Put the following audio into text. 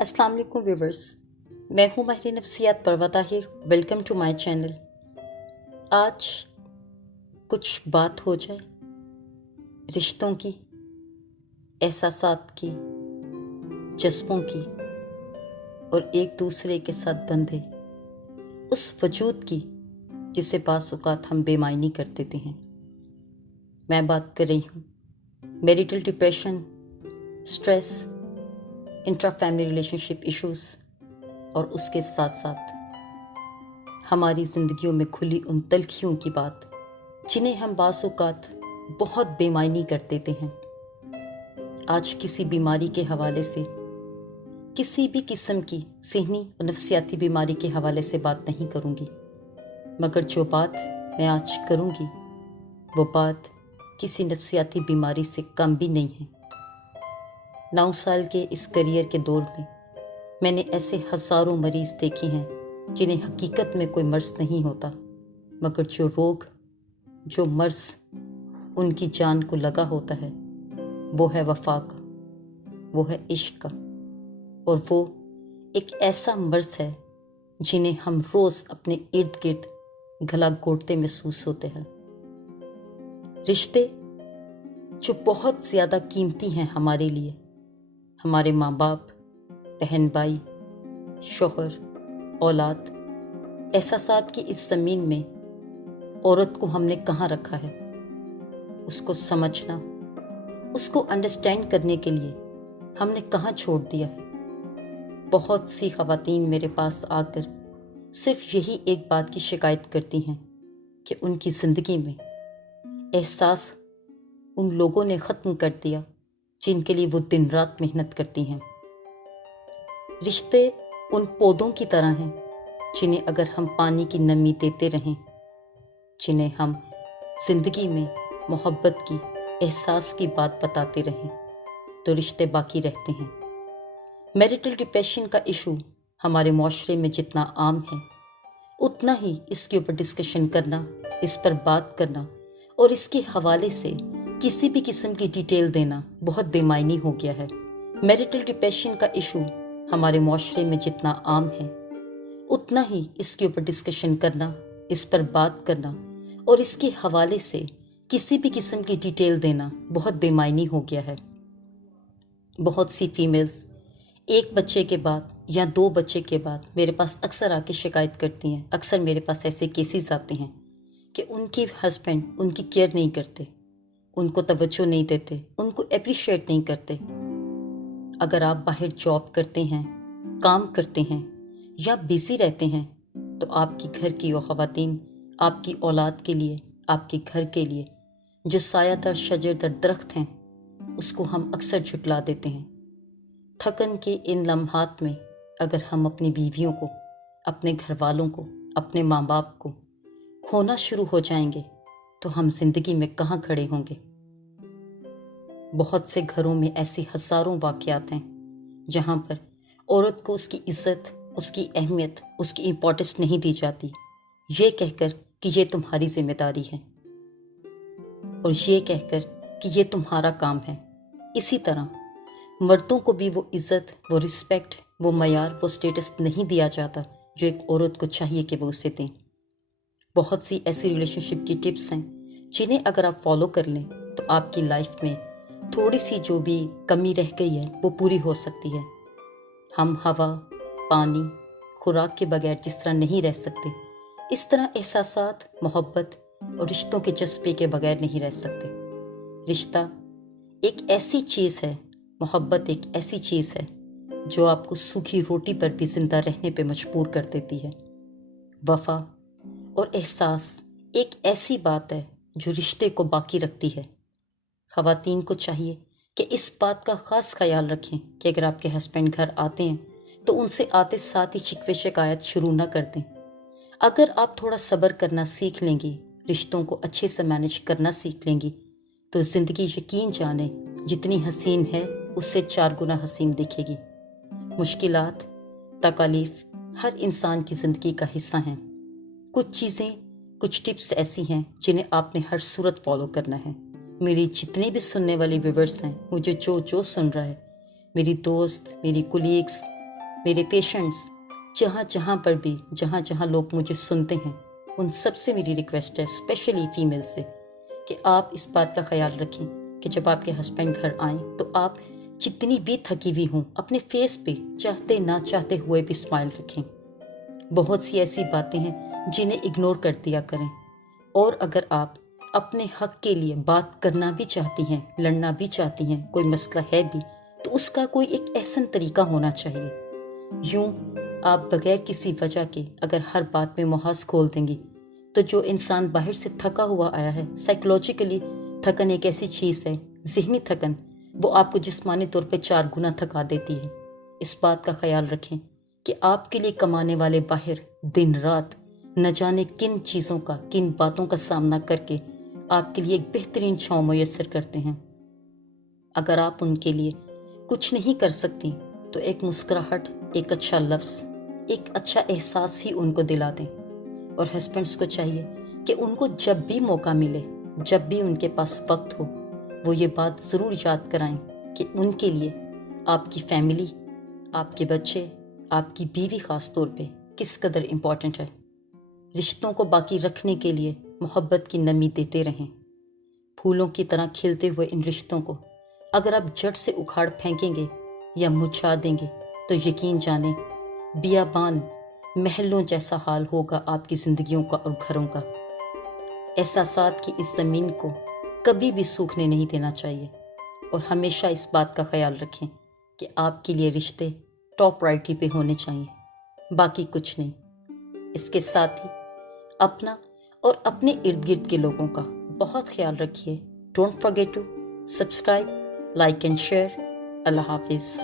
अस्सलाम वालेकुम व्यूवर्स, मैं हूँ माहिर नफ्सियात Parwa Tahir. Welcome to my channel. आज कुछ बात हो जाए रिश्तों की, एहसासात की, जज्बों की और एक दूसरे के साथ बंधे उस वजूद की जिसे बाज़ औक़ात हम बेमायनी कर देते हैं। मैं बात कर रही हूँ marital depression, stress, intra family relationship issues और उसके साथ साथ हमारी ज़िंदगियों में खुली उन तलखियों की बात जिन्हें हम बाज़ औक़ात बहुत बेमायनी कर देते हैं। आज किसी बीमारी के हवाले से, किसी भी किस्म की ज़हनी और नफ्सियाती बीमारी के हवाले से बात नहीं करूँगी, मगर जो बात मैं आज करूँगी वो बात किसी नफ्सियाती बीमारी से कम भी नहीं है। 9 साल के इस करियर के दौर में मैंने ऐसे हज़ारों मरीज़ देखे हैं जिन्हें हकीकत में कोई मर्ज़ नहीं होता, मगर जो रोग, जो मर्ज़ उनकी जान को लगा होता है वो है वफ़ा का, वो है इश्क का, और वो एक ऐसा मर्ज़ है जिन्हें हम रोज़ अपने इर्द गिर्द गला घोंटते महसूस होते हैं। रिश्ते जो बहुत ज़्यादा कीमती हैं हमारे लिए, हमारे माँ बाप, बहन भाई, शौहर, औलाद, एहसासात की इस ज़मीन में औरत को हमने कहाँ रखा है? उसको समझना, उसको अंडरस्टैंड करने के लिए हमने कहाँ छोड़ दिया है? बहुत सी ख़वातीन मेरे पास आकर सिर्फ यही एक बात की शिकायत करती हैं कि उनकी ज़िंदगी में एहसास उन लोगों ने ख़त्म कर दिया जिनके लिए वो दिन रात मेहनत करती हैं। रिश्ते उन पौधों की तरह हैं जिन्हें अगर हम पानी की नमी देते रहें, जिन्हें हम ज़िंदगी में मोहब्बत की, एहसास की बात बताते रहें, तो रिश्ते बाकी रहते हैं। मैरिटल डिप्रेशन का इशू हमारे माशरे में जितना आम है, उतना ही इसके ऊपर डिस्कशन करना, इस पर बात करना और इसके हवाले से किसी भी किस्म की डिटेल देना बहुत बेमायनी हो गया है। मैरिटल डिप्रेशन का इशू हमारे माशरे में जितना आम है, उतना ही इसके ऊपर डिस्कशन करना, इस पर बात करना और इसके हवाले से किसी भी किस्म की डिटेल देना बहुत बेमायनी हो गया है। बहुत सी फीमेल्स एक बच्चे के बाद या 2 बच्चे के बाद मेरे पास अक्सर आके शिकायत करती हैं। अक्सर मेरे पास ऐसे केसेस आते हैं कि उनके हस्बैंड उनकी केयर नहीं करते, उनको तवज्जो नहीं देते, उनको एप्रिशिएट नहीं करते। अगर आप बाहर जॉब करते हैं, काम करते हैं या बिज़ी रहते हैं, तो आपकी घर की वो ख़वातीन आपकी औलाद के लिए, आपके घर के लिए जो सायादार शजरदार दरख्त हैं, उसको हम अक्सर झुटला देते हैं। थकन के इन लम्हात में अगर हम अपनी बीवियों को, अपने घर वालों को, अपने माँ बाप को खोना शुरू हो जाएंगे तो हम ज़िंदगी में कहाँ खड़े होंगे? बहुत से घरों में ऐसे हज़ारों वाक़यात हैं जहाँ पर औरत को उसकी इज़्ज़त, उसकी अहमियत, उसकी इम्पोर्टेंस नहीं दी जाती, ये कहकर कि ये तुम्हारी ज़िम्मेदारी है और ये कहकर कि ये तुम्हारा काम है। इसी तरह मर्दों को भी वो इज़्ज़त, वो रिस्पेक्ट, वो मयार, वो स्टेटस नहीं दिया जाता जो एक औरत को चाहिए कि वो उसे दें। बहुत सी ऐसी रिलेशनशिप की टिप्स हैं जिन्हें अगर आप फॉलो कर लें तो आपकी लाइफ में थोड़ी सी जो भी कमी रह गई है वो पूरी हो सकती है। हम हवा, पानी, खुराक के बगैर जिस तरह नहीं रह सकते, इस तरह एहसासात, मोहब्बत और रिश्तों के जज्बे के बगैर नहीं रह सकते। रिश्ता एक ऐसी चीज़ है, मोहब्बत एक ऐसी चीज़ है जो आपको सूखी रोटी पर भी ज़िंदा रहने पे मजबूर कर देती है। वफ़ा और एहसास एक ऐसी बात है जो रिश्ते को बाकी रखती है। ख़वातीन को चाहिए कि इस बात का ख़ास ख्याल रखें कि अगर आपके हस्बैंड घर आते हैं तो उनसे आते साथ ही शिकवे शिकायत शुरू ना कर दें। अगर आप थोड़ा सब्र करना सीख लेंगी, रिश्तों को अच्छे से मैनेज करना सीख लेंगी, तो ज़िंदगी यकीन जाने जितनी हसीन है उससे 4 गुना हसीन दिखेगी। मुश्किलात, तकालीफ हर इंसान की ज़िंदगी का हिस्सा हैं। कुछ चीज़ें, कुछ टिप्स ऐसी हैं जिन्हें आपने हर सूरत फॉलो करना है। मेरी जितने भी सुनने वाले व्यूवर्स हैं, मुझे जो सुन रहा है, मेरी दोस्त, मेरी कोलीग्स, میرے پیشنٹس جہاں جہاں پر بھی جہاں لوگ مجھے سنتے ہیں، ان سب سے میری ریکویسٹ ہے، اسپیشلی فیمیل سے، کہ آپ اس بات کا خیال رکھیں کہ جب آپ کے ہسبینڈ گھر آئیں تو آپ جتنی بھی تھکی ہوئی ہوں اپنے فیس پہ چاہتے نہ چاہتے ہوئے بھی اسمائل رکھیں۔ بہت سی ایسی باتیں ہیں جنہیں اگنور کر دیا کریں، اور اگر آپ اپنے حق کے لیے بات کرنا بھی چاہتی ہیں، لڑنا بھی چاہتی ہیں، کوئی مسئلہ ہے بھی، تو اس کا کوئی ایک احسن طریقہ ہونا چاہیے۔ یوں آپ بغیر کسی وجہ کے اگر ہر بات میں محاذ کھول دیں گی تو جو انسان باہر سے تھکا ہوا آیا ہے، سائیکولوجیکلی تھکن ایک ایسی چیز ہے، ذہنی تھکن، وہ آپ کو جسمانی طور پہ 4 گنا تھکا دیتی ہے۔ اس بات کا خیال رکھیں کہ آپ کے لیے کمانے والے باہر دن رات نہ جانے کن چیزوں کا، کن باتوں کا سامنا کر کے آپ کے لیے ایک بہترین چھاؤں میسر کرتے ہیں۔ اگر آپ ان کے لیے کچھ نہیں کر سکتی تو ایک مسکراہٹ، ایک اچھا لفظ، ایک اچھا احساس ہی ان کو دلا دیں۔ اور ہسبینڈس کو چاہیے کہ ان کو جب بھی موقع ملے، جب بھی ان کے پاس وقت ہو، وہ یہ بات ضرور یاد کرائیں کہ ان کے لیے آپ کی فیملی، آپ کے بچے، آپ کی بیوی خاص طور پہ کس قدر امپورٹنٹ ہے۔ رشتوں کو باقی رکھنے کے لیے محبت کی نمی دیتے رہیں۔ پھولوں کی طرح کھلتے ہوئے ان رشتوں کو اگر آپ جڑ سے اکھاڑ پھینکیں گے یا مرجھا دیں گے تو یقین جانیں بیابان محلوں جیسا حال ہوگا آپ کی زندگیوں کا اور گھروں کا۔ احساسات کی اس زمین کو کبھی بھی سوکھنے نہیں دینا چاہیے، اور ہمیشہ اس بات کا خیال رکھیں کہ آپ کے لیے رشتے ٹاپ پرائرٹی پہ ہونے چاہیے، باقی کچھ نہیں۔ اس کے ساتھ ہی اپنا اور اپنے ارد گرد کے لوگوں کا بہت خیال رکھیے۔ Don't forget to subscribe, like and share. اللہ حافظ۔